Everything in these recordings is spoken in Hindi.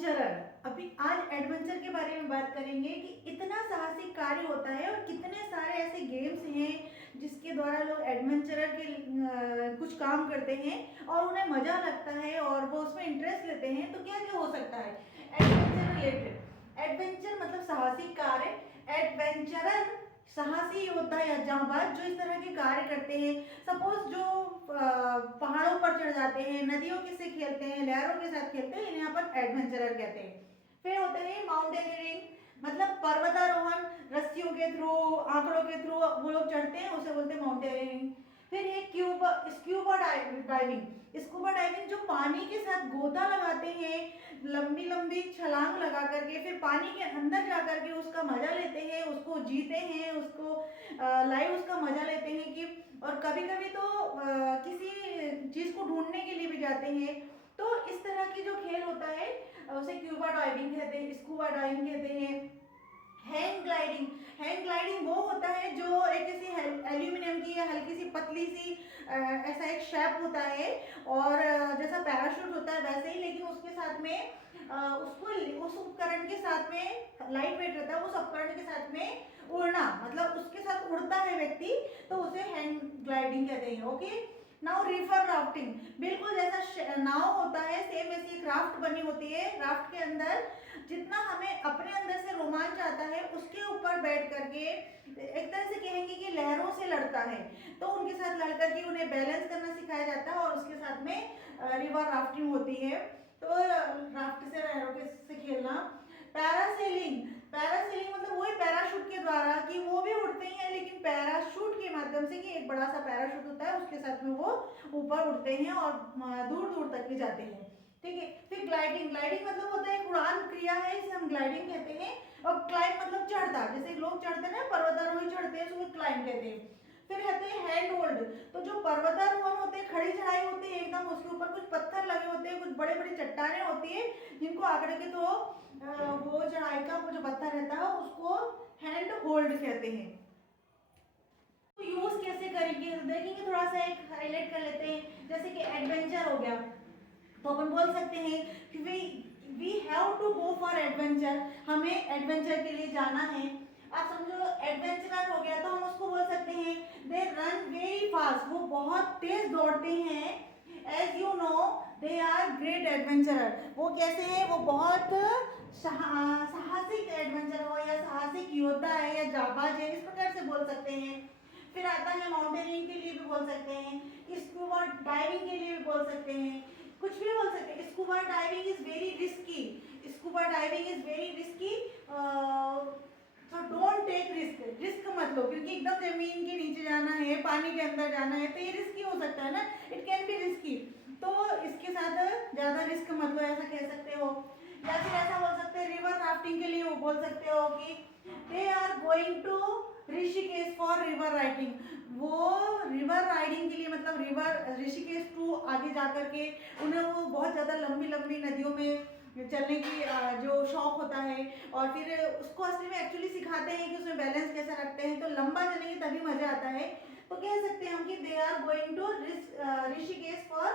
एडवेंचरर। अभी आज एडवेंचर के बारे में बात करेंगे कि इतना साहसिक कार्य होता है और कितने सारे ऐसे गेम्स हैं जिसके द्वारा लोग एडवेंचरर के कुछ काम करते हैं और उन्हें मजा लगता है और वो उसमें इंटरेस्ट लेते हैं। तो क्या क्या हो सकता है एडवेंचर रिलेटेड? एडवेंचर मतलब साहसिक कार्य, एडवेंचरर साहसी योद्धा या जांबाज जो इस तरह के कार्य करते हैं। सपोज जो पहाड़ों पर चढ़ जाते हैं, नदियों के से खेलते हैं, लहरों के साथ खेलते हैं, इन्हें अपन एडवेंचरर कहते हैं। फिर होते हैं माउंटेनियरिंग, मतलब पर्वतारोहण, रस्सियों के थ्रू, आंकड़ों के थ्रू वो लोग चढ़ते हैं, उसे बोलते हैं माउंटेनियरिंग। फिर ये स्क्यूबा डाइविंग। स्कूबा डाइविंग जो पानी के साथ गोता लगाते हैं, लंबी लंबी छलांग लगा करके फिर पानी के अंदर जा करके उसका मजा लेते हैं, उसको जीते हैं, उसको लाइव उसका मजा लेते हैं कि और कभी कभी तो किसी चीज को ढूंढने के लिए भी जाते हैं। तो इस तरह की जो खेल होता है उसे स्क्यूबा डाइविंग कहते हैं, स्कूबा डाइविंग कहते हैं। हैंग ग्लाइडिंग, हैंग ग्लाइडिंग वो होता है जो एक ऐसी एल्यूमिनियम की या हल्की सी पतली सी ऐसा एक शेप होता है और जैसा पैराशूट होता है वैसे ही, लेकिन उसके साथ में उसको उस उपकरण के साथ में लाइट वेट रहता है, उस उपकरण के साथ में उड़ना, मतलब उसके साथ उड़ता है व्यक्ति, तो उसे हैंग ग्लाइडिंग कहते हैं। ओके। नाउ रिवर राफ्टिंग, बिल्कुल जैसा नाव होता है सेम ऐसी एक राफ्ट बनी होती है। राफ्ट के अंदर जितना हमें अपने अंदर से रोमांच आता है उसके ऊपर बैठ करके एक तरह से कहेंगे कि लहरों से लड़ता है, तो उनके साथ लड़ करके उन्हें बैलेंस करना सिखाया जाता है और उसके साथ में रिवर राफ्टिंग होती है। तो राफ्ट से लहरों के से खेलना। पैरासेलिंग, पैरासेलिंग मतलब वही पैराशूट के द्वारा कि वो भी उड़ते हैं लेकिन पैराशूट के माध्यम से, कि एक बड़ा सा पैराशूट होता है उसके साथ में वो ऊपर उड़ते हैं और दूर दूर तक भी जाते हैं। ठीक है। फिर ग्लाइडिंग, ग्लाइडिंग मतलब होता है एक उड़ान क्रिया है, इसे हम ग्लाइडिंग कहते हैं। और क्लाइंब मतलब चढ़ता, जैसे लोग चढ़ते हैं ना, पर्वतारोही चढ़ते हैं, उसको क्लाइंब कहते हैं। फिर कहते हैं हैंड होल्ड, तो जो पर्वतारोहण होते हैं, खड़ी चढ़ाई होती है एकदम, उसके ऊपर कुछ पत्थर लगे होते हैं, कुछ बड़े बड़ी चट्टानें होती है जिनको आकड़ के तो वो चढ़ाई का जो पत्थर रहता है उसको हैंड होल्ड कहते हैं। तो यूज कैसे करेंगे तो देखेंगे, थोड़ा सा एक हाईलाइट कर लेते हैं। जैसे कि एडवेंचर हो गया, तो अपन बोल सकते हैं कि we have to go for adventure, हमें एडवेंचर के लिए जाना है। आप समझो एडवेंचरर हो गया तो हम उसको बोल सकते हैं दे रन वेरी फास्ट, वो बहुत तेज दौड़ते हैं। As you know they are great adventurer, वो कैसे हैं, वो बहुत साहसिक एडवेंचर हो या साहसिक योद्धा है या जाबाज है, इस प्रकार से बोल सकते हैं। फिर आता है माउंटेनियरिंग के लिए भी बोल सकते हैं, स्कूबा डाइविंग के लिए भी बोल सकते हैं, कुछ भी बोल सकते हैं। Scuba diving is very risky, scuba diving is very risky, तो डोंट टेक रिस्क, रिस्क मत लो, क्योंकि एकदम जमीन के नीचे जाना है, पानी के अंदर जाना है, तो ये रिस्की हो सकता है ना, इट कैन बी रिस्की, तो इसके साथ ज्यादा रिस्क मत लो, ऐसा कह सकते हो। या फिर ऐसा बोल सकते हैं रिवर राफ्टिंग के लिए वो बोल सकते हो कि they are going to Rishikesh for river riding, वो रिवर राइडिंग के लिए, मतलब रिवर ऋषिकेश टू आगे जाकर के उन्हें वो बहुत ज़्यादा लंबी लंबी नदियों में चलने की जो शौक होता है, और फिर उसको असली में एक्चुअली सिखाते हैं कि उसमें बैलेंस कैसा रखते हैं, तो लंबा चलेंगे तभी मजा आता है। तो कह सकते हैं हम कि they are going to Rishikesh for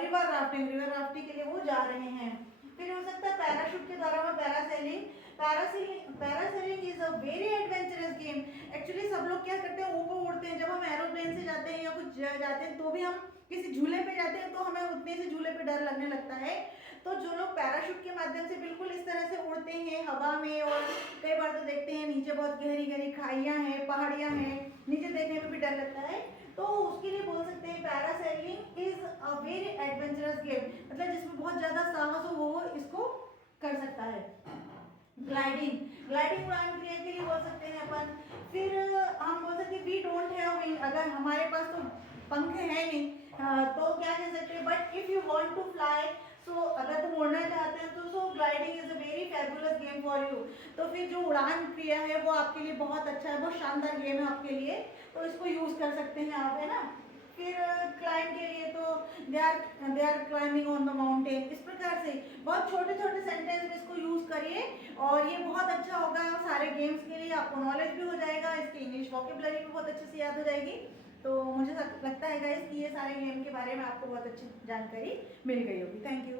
river rafting, river rafting के लिए वो जा रहे हैं। फिर हो सकता है पैराशूट के द्वारा में parasailing, parasailing is a very adventurous game. Actually सब लोग क्या करते हैं, ऊपर उड़ते हैं, जब हम एरोप्लेन से जाते हैं या कुछ जाते हैं तो भी हम किसी झूले पे जाते हैं तो हमें उतने से झूले पे डर लगने लगता है। तो जो लोग पैराशूट के माध्यम से बिल्कुल इस तरह से उड़ते हैं हवा में, और कई बार तो देखते हैं नीचे बहुत गहरी गहरी खाइयां हैं, पहाड़ियां हैं, नीचे देखने में भी डर लगता है, तो उसके लिए बोल सकते हैं parasailing is a very adventurous game, मतलब जिसमें बहुत ज्यादा साहस हो वो इसको कर सकता है। ग्लाइडिंग, ग्लाइडिंग उड़ान क्रिया के लिए बोल सकते हैं अपन। फिर हम बोल सकते हैं वी डोंट हैव विंग, अगर हमारे पास तो पंख है नहीं, तो क्या कह सकते हैं, but if you want to fly, so अगर तुम उड़ना चाहते हैं तो so gliding is a very fabulous game for you, तो फिर जो उड़ान क्रिया है वो आपके लिए बहुत अच्छा है, बहुत शानदार गेम है आपके लिए, तो इसको यूज कर सकते हैं आप, है ना। फिर क्लाइंब के लिए तो they are climbing on the mountain, इस प्रकार से बहुत छोटे छोटे सेंटेंस में इसको यूज करिए और ये बहुत अच्छा होगा सारे गेम्स के लिए, आपको नॉलेज भी हो जाएगा, इसकी इंग्लिश वोकेबलरी भी बहुत अच्छे से याद हो जाएगी। तो मुझे लगता है गाइस कि ये सारे गेम के बारे में आपको बहुत अच्छी जानकारी मिल गई होगी। Thank you.